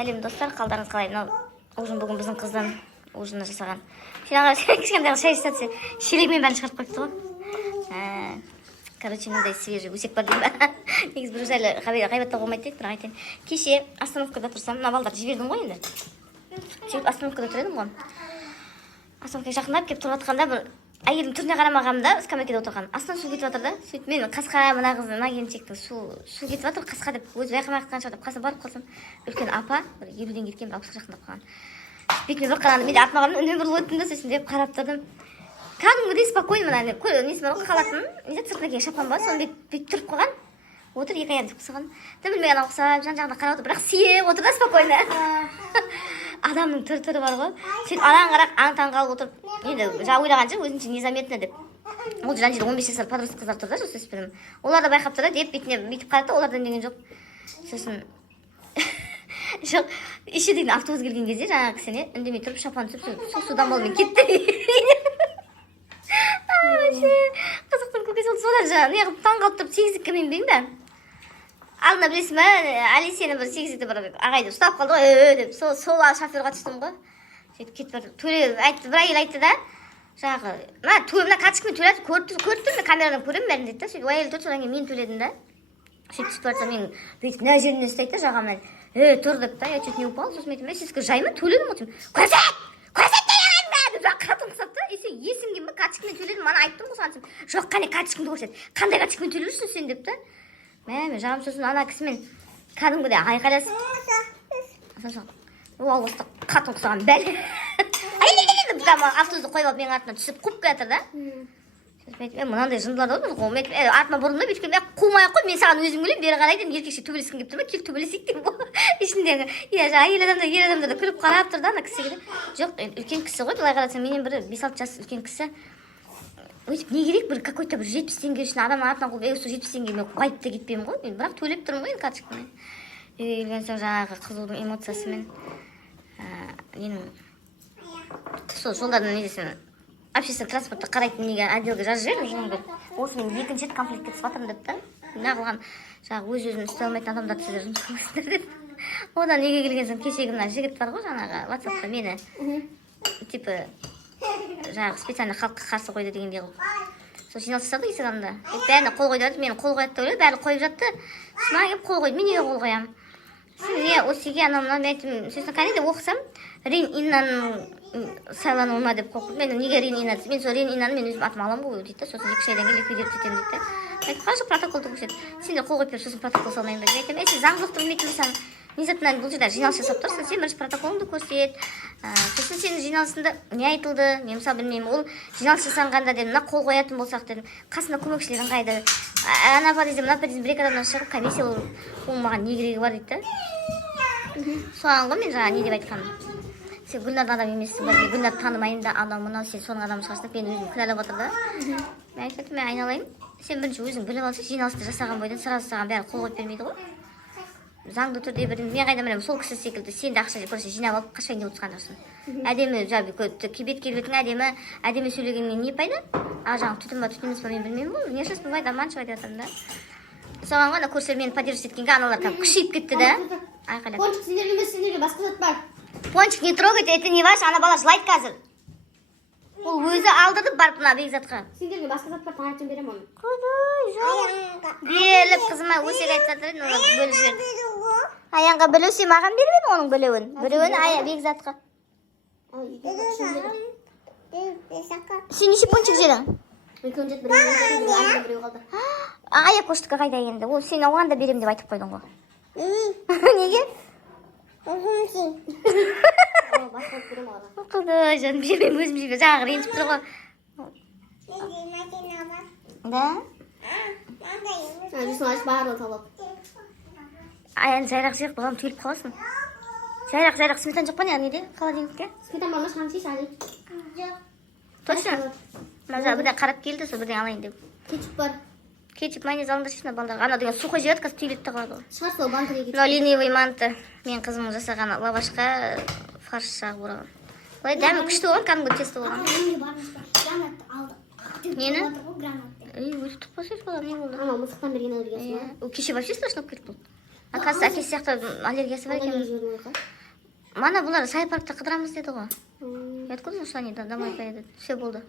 Сәлем достар, қалдарыңыз қалай? Мынау ужин бүгін біздің қыздан ужин жасаған. Финалға кішкентай шай істетсе, шелегімен бәрін шығарып қойыпты ғой. Короче, мынандай свежий өсек бар деймін ба? Негізі бір жайлы ғайбаттауға болмайды дейді, бірақ айтайын. Кеше остановкада тұрсам, мына балдарды жібердім ғой енді. Сөйтіп остановкада тұр едім ғой. Остановкаға жақындап келіп тұрып жатқанда бір әйелдің түріне қарамағанымда скамейкада отырған. Астынан су кетіп жатыр да. Сөйтіп мен қасқа мына қыздың, мына келіншектің су кетіп жатыр, қасқа деп өзі байқамай жатқан шығар деп қасына барып қалсам, үлкен апа бір 50-ден кеткен бір ауысқа жақындап қалған. Бетіме бір қарағанда мен де артыма қарадым, үнемі бір өттім да, сосын деп қарап тұрдым. Кәдімгідей спокойно мына несі бар ғой, халатын, не сыртына киген шапан бар, соны бүйтіп тұрып қойған. Отыр, екі аяғын тік қысылған. Дым білмей ана ұқсап, жан-жағына қарап отыр, бірақ сүйеп отыр да спокойно. Адамның түрі бар ғой. Сөйтіп анаң қарақ аң-таң қалып отырып, енді жаңа ойлаған жоқ, өзінше незаметно деп. Ол жан жерде 15 жасар подросток қыздар тұр да, жасөспірім. Олар да байқап тұр да, деп бетіне бүйтіп қарады, олардан деген жоқ. Сосын жоқ, еще деген автобус келген кезде жаңағы кісіне үндемей тұрып шапан түсіп, судан болмен кетті. Қызықтың көкесі болды, солар жаңағы неғып таң қалып тұрып сегіздікке мен білмеймін бәрін. Алдына білесің ба, Алисияны бір сегіздікті бір ағайды ұстап қалды ғой, деп сол шоферға түстім ғой. Сөйтіп кетіп барды. Төле айтты, бір әйел айтты да, жаңағы, мына карточкамен төледі, көріп тұрмын, камерадан көремін бәрін дейді да. Сөйтіп әйел тұрды, содан кейін мен төледім да. Сөйтіп түсіп барса мен бүйтіп мына жерінен ұстайды да жағамнан. Тұр деп та, я чуть не упал, сосын айтамын, сізге жайма төледім ғой деймін. Көрсет деп жаңағы қатым қысап та, есіңген ба, карточкамен төледім, мана айттым ғой саған. Жоқ, қане карточкаңды көрсет. Қандай карточкамен төлеп сен деп та. Мен жағым сосын ана кісімен кәдімгідей айқайласып. Ол осында қатын құсаған бәле. Автобусты қойып алып менің артынан түсіп қуып келатыр да. Мен мынандай жындылар да ғой. Мен артыма бұрдым да бүйткен, мен қумай-ақ қой, мен саған өзім өлеймін, бері қарай деймін, еркекше төбелескім келіп тұр ма, кел төбелесейік деймін ғой. Ішіндегі, әйел адамдар да күліп қарап тұр да ана кісіге. Жоқ, үлкен кісі ғой, былай қарасаң менен бір 5-6 жас үлкен кісі. Өйтіп не керек бір какой-то бір 70 теңге үшін адамның артынан қойып, сол 70 теңге мен қайтып та кетпеймін ғой. Мен бірақ төлеп тұрмын ғой енді карточкамен. Келген соң жаңағы қызудың эмоциясымен ненің сол жолдардың недесін общественный транспортты қарайтын неге отделге жазып жібердім. Осы мен екінші рет конфликтке түсіп жатырмын деп та. Неғылған жаңағы өз-өзін ұстай алмайтын адамдарды сіздер жұмыс қыласыздар деп. Одан неге келген соң кешегі мына жігіт бар ғой жаңағы WhatsAppта мені типа жаңағы специально халыққа қарсы қойды дегендей қылып. Сол жиналыс жасады есік алдында. Бәріне қол қойды, мені қол қояды деп ойлады, бәрі қойып жатты. Сосын келіп қол қойды, мен неге қол қоямын? Сен осыге анау мынау мен айттым, сосын қане деп оқысам, Рин Иннаның сайлануына деп қойып, мен неге Рин Инна, мен сол Рин Иннаны мен өзім атыма аламын ғой дейді, сосын 2 айдан кейін ликвидировать етемін дейді. Айтып қарашы протоколды көрсет. Сендер қол қойып бер, сосын протокол салмаймын ба? Айтамын, сен заңдылықты білмейтін болсаң, не затынан бұл жерде жиналыс жасап тұрсың, сен бірінші протоколыңды көрсет. Сосын сенің жиналысында не айтылды, мен мысалы білмеймін, ол жиналыс жасанғанда дедім, мына қол қоятын болсақ дедім, қасында көмекшілерің қайда? Ана подъезден, мына подъезден бір-екі адамнан шығып комиссия ол маған не керегі бар дейді. Соған ғой мен жаңа не деп айтқаным. Сен Гүлнардың адам емессің ба, мен Гүлнарды танымаймын да, анау мынау сен соның адамы шығарсың, мен өзім кінәлап отыр да. Мен айтып мен айналайын, сен бірінші өзің біліп алсың, жиналысты жасаған бойдан сразу саған бәрі қол қойып бермейді ғой. Заңды түрде бір мен қайдан білемін, сол кісі секілді сен де ақша көрсе жинап алып қашпайын деп отырған жоқсың. Әдемі бет келбетің әдемі сөйлегеннен не пайда? Жаңағы түтін ба түтін емес па мен білмеймін ғой. Не шаш бывает обманшивать айтып жатырмын да. Соған ғой көрсе мені поддерживать еткенге аналар там күшейіп кетті да. Айқайлап. Пончик сендерге емес, сендерге басқа зат бар. Пончик не трогайте, это не ваш, ана бала жылайды қазір. Ол өзі алдырды барып мына бекзатқа. Сендерге басқа зат бар, таңертең беремін оны. Құдай жоқ. Беліп қызыма өсек айтып жатыр еді, оны бөліп жіберді. Аяңға білеусі маған бермеді оның білеуін. Білеуін бекзатқа. Сен неше пончик жедің? Үлкен жет біреу қалды. Аяқ көштікі қайда енді? Ол сен оған да берем деп айтып қойдың ғой. Неге? Құдай жаным жемеймін, өзім жемеймін. Жаңағы ренжіп тұр ғой. Да? Жүзін ашып барлығы талап. Аян жайрақ жайық бұған түйіліп қаласың. Жайрақ сметан жоқ па не неде? Холодильникте? Сметан бар ма шығарып жейші Ali? Точно? Маза бірден қарап келді, сол бірден алайын деп. Кетчуп бар. Кетчуп майонез алыңдаршы балдар. Ана деген сухой жеп қазір түйіліп те қалады ғой. Шығар сол банкіге кетчуп. Мынау ленивый манты. Мен қызымның жасаған лавашқа фарш жағып ораған. Былай дәмі күшті болған, кәдімгі тесто болған. Гранат алды. Нені? Гранат. Өліп тұқ болса балам, не болды? Ана мысықтан берген өлгенсің ба? Кеше вообще страшно болып кетті бұл. Оказывается, әкесі сияқты аллергиясы бар екен. Мана бұлар сай-паркта қыдырамыз деді ғой. Я откуда что они домой поедут? Все болды.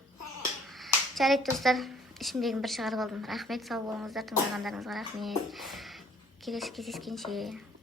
Жарайды достар, ішімдегін бір шығарып алдым. Рахмет, сау болыңыздар, тыңдағандарыңызға рахмет. Келесі кездескенше.